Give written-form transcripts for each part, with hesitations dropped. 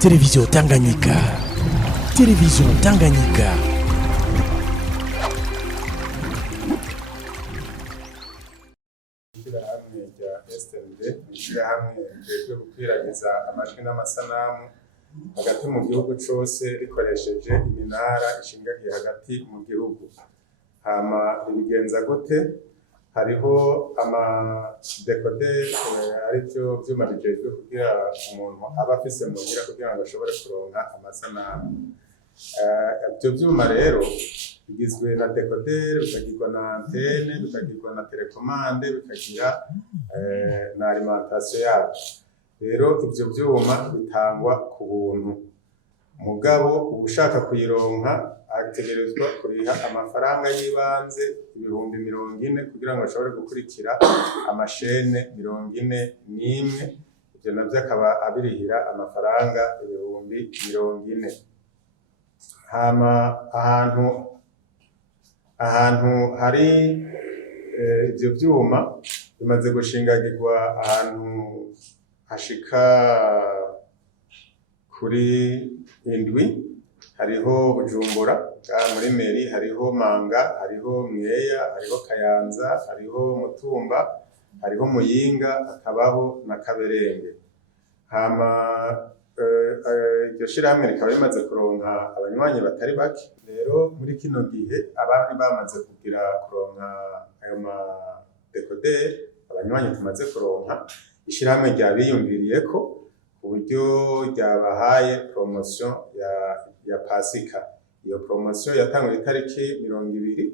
Télévision Tanganyika. Télévision Tanganyika. Ishirahamwe rya STMD ishirahamwe rijejwe gukwiragiza amajwi n'amasanamu hagati mu gihugu cose rikoresheje iminara ishingagiye hagati mu gihugu. Hama ibigenza gute? Hariho ama decoder arivyo vyuma bijejwe kugira umuntu aba afise muhira kugira ngo ashobore kuronka amasanamu. Ivyo vyuma rero bigizwe na decoder, bikagirwa na antenne, bikagirwa na telecommande, bikagira na alimentation yavyo. Rero ivyo vyuma bitangwa ku buntu. Mugabo ushaka kuyironka ategerezwa kuriha amafaranga y'ibanze ibihumbi 40 kugira ngo ashobore gukurikira amashene 41. Ivyo navyo akaba abirihira amafaranga ibihumbi 40. Hama ahantu hari ivyo vyuma bimaze gushingagirwa ahantu hashika kuri indwi. Hariho Bujumbura muri meri, hariho Manga, hariho Mweya, hariho Kayanza, hariho Mutumba, hariho Muyinga, hakabaho na Kaberenge. Hama iryo shirahamwe rikaba rimaze kuronka abanywanyi batari bake. Rero muri kino gihe abari bamaze kugira kuronka ayo ma decoder, abanywanyi tumaze kuronka, ishirahamwe ryabiyumviriyeko ku buryo ryabahaye promotion ya Pasika. Iyo promotion yatangwa itariki 20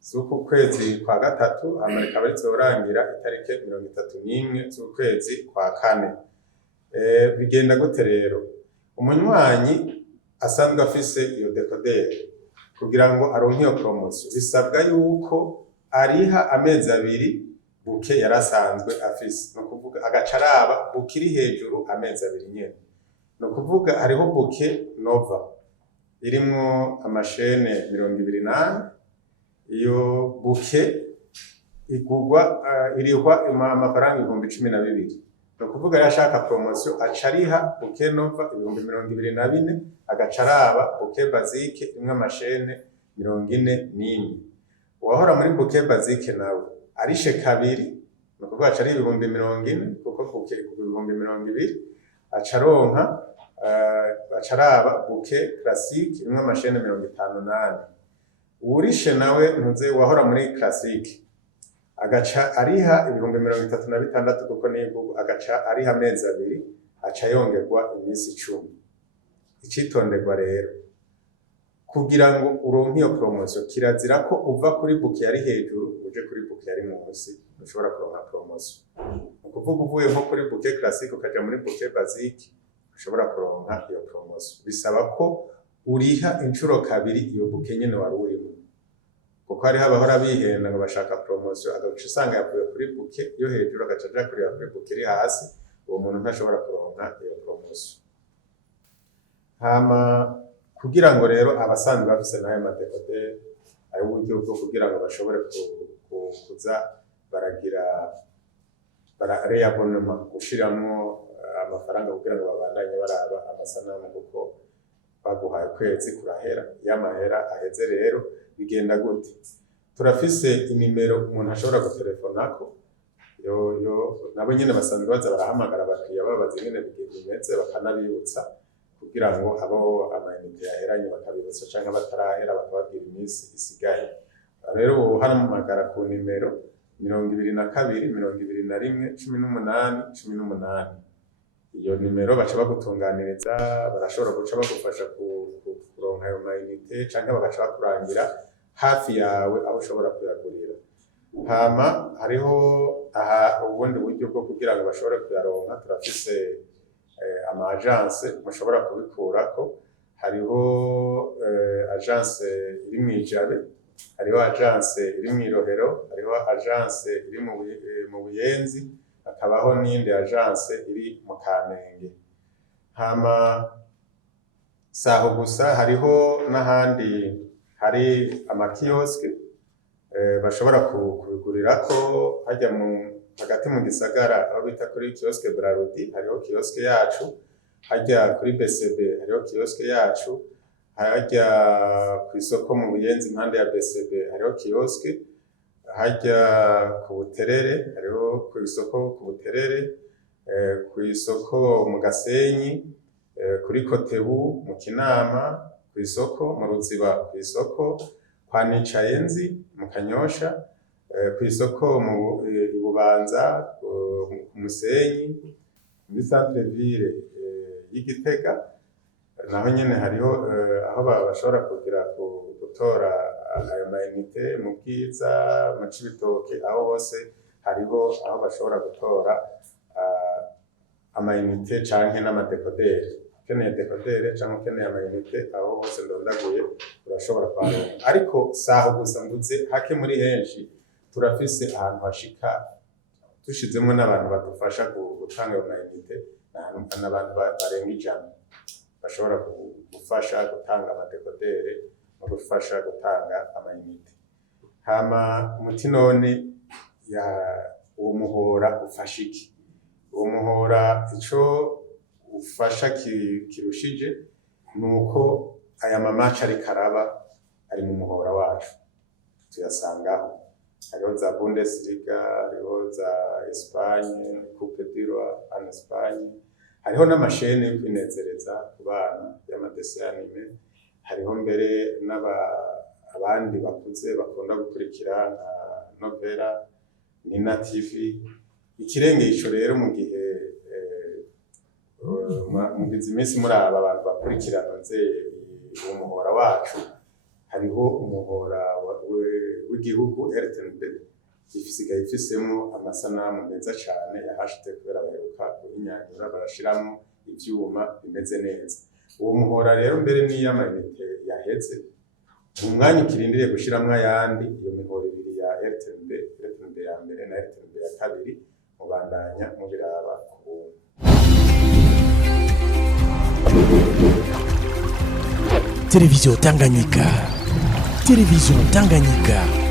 z'uku kwezi kwa gatatu, hama rikaba rizorangira itariki 31 z'ukwezi kwa kane. Bigenda gute rero? Umunywanyi asanzwe afise iyo decoder kugira ngo aronke iyo promotion bisabwa yuko ariha amezi 2 buke yarasanzwe afise. No kuvuga agacaraba bukiri hejuru amezi 2 nyene. No kuvuga hariho buke Nova irimwo amashene 28. Iyo buke igurwa irihwa amafaranga 12,000. No kuvuga yashaka promotion acariha buke Nova 24,000, agacaraba buke Basique imwe amashene 41. Uwahora muri buke Basique nawe arishe kabiri, no kuvuga acari 40,000 kuko buke 20,000 acaronka acaraba buke Classique imwe amashene 58. Urishe nawe ntuze wahora muri Classique agaca ariha 36,000 kuko nigo agaca ariha amezi 2, aca yongerwa imisi 10. Icitonderwa rero kugira ngo uronke iyo promotion kirazira ko uva kuri buke yari hejuru uje kuri buke yari munsi ushobora kuronka promotion. Ukuvuga uvuye nko kuri buke Classique ukaja muri buke Basique ushobora kuronka iyo promotion. Bisaba ko uriha incuro kabiri iyo buke nyene wari urimo, kuko hariho abahora bihenda ngo bashaka promotion agaca usanga yavuye kuri buke yo hejuru agaca aja kuri buke iri hasi. Uwo muntu ntashobora kuronka iyo promotion. Hama kugira ngo rero abasanzwe bafise nayo madecoder ari uburyo bwo kugira ngo bashobore kuza baragira reabonnement, gushiramwo amafaranga kugira ngo babandanye baraba amasanamu kuko baguhaye kwezi kurahera. Yamahera aheze rero bigenda gute? Turafise inimero umuntu ashobora gutelefonako. Nabo nyene basanzwe baza barahamagara abakiriya babaza nyene bimeze, bakanabibutsa kugira ngo abo amayinite yaheranye bakabibutsa canke batarahera bakababwira iminsi isigaye. Rero uhamagara ku nimero 22 21 18. Iyo nimero baca bagutunganiriza, barashobora guca bagufasha kuronka ayo mayinite canke bagaca bakurangira hafi yawe aho ushobora kuyagurira. Hama hariho ubundi buryo bwo kugira ngo bashobore kuyaronka. Turafise ama agence mushobora kubikurako. Hariho agence iri mw'Ijabe, hariho agence iri mw'Irohero, hariho agence iri mu Buyenzi, hakabaho n'indi agence iri mu Kamenge. Hama saho gusa, hariho n'ahandi hari amakioske bashobora kubigurirako hajya hagati mu gisagara aho bita kuri kioske Brarudi hariho kioske yacu, harya kuri BCB hariho kioske yacu, harya ku isoko mu Buyenzi impande ya BCB hariho kioske, harya ku Buterere hariho ku isoko ku Buterere, ku isoko mu Gasenyi, kuri Kotebu mu Kinama, ku isoko mu Ruziba, ku isoko kwa Nicayenzi mu Kanyosha, ku isoko mu Bubanza ku Musenyi, muri centre ville y'Igitega naho nyene hariho aho bashobora kugira gutora ayo mayinite mu Bwiza, mu Cibitoke, aho hose hariho aho bashobora gutora amayinite canke n'amadekodere. Ukeneye dekodere canke ukeneye amayinite aho hose ndondaguye urashobora kuharonka. Ariko saho gusa mvuze hake muri henshi turafise ahantu hashika dushizemo n'abantu badufasha gutanga ayo mayinite, n'abantu barenga 100 bashobora gufasha gutanga amadekodere no gufasha gutanga amayinite. Hama umuti none ya uwo muhora ufasha iki? Uwo muhora ico ufasha kirushije nuko aya mamaca ari karaba ari mu muhora wacu tuyasangaho. Hariho za Bundesliga, hariho za Espagne, Coupe du Roi en Espagne, hariho n'amashene yo kwinezereza ku bana y'amadessin anime, hariho mbere abandi bakuze bakunda gukurikira nka Novela, Nina TV. Ikirenge ico rero mu gihe mugize iminsi muri aba bantu bakurikirana nze umuhora wacu, hariho umuhora w'igihugu RTNB ifisigaye ifisemo amasanamu meza cyane yahashite kubera baheruka kuhinyanyura barashiramo ivyuma bimeze neza. Uwo muhora rero mbere n'iy'amayinite yaheze mu mwanya ukirindiriye gushiramwo ayandi, iyo mihora ibiri ya RTNB ya mbere na RTNB ya kabiri mubandanya mubiraba ku Télévision Tanganyika. Télévision Tanganyika.